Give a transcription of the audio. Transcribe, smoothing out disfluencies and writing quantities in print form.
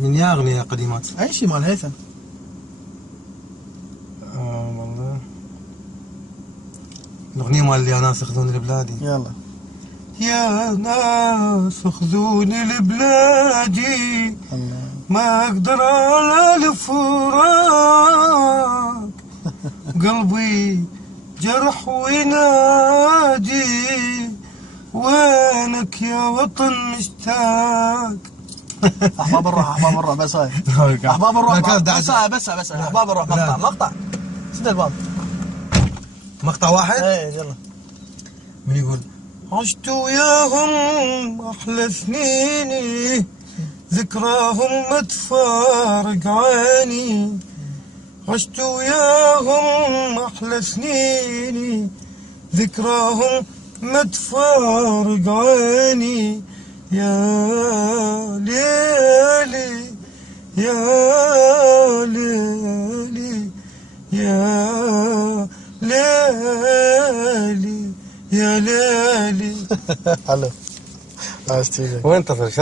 من يا اغنية قديمات؟ اي شيء مال هيثم. والله الاغنية مال يا ناس خذوني لبلادي. يلا. يا ناس خذوني لبلادي ما اقدر على الفراق، قلبي جرح وينادي وينك يا وطن مشتاق. احباب الروح بس هاي. احباب الروح بس احباب الروح مقطع سد الباب. مقطع واحد؟ ايه يلا. من يقول؟ عشت وياهم احلى سنيني ذكراهم ما تفارق عيني، عشت وياهم احلى سنيني ذكراهم ما تفارق عيني، يا ليلي يا ليلي يا ليلي يا ليلي. حلو. عايز تيجي وين تصل؟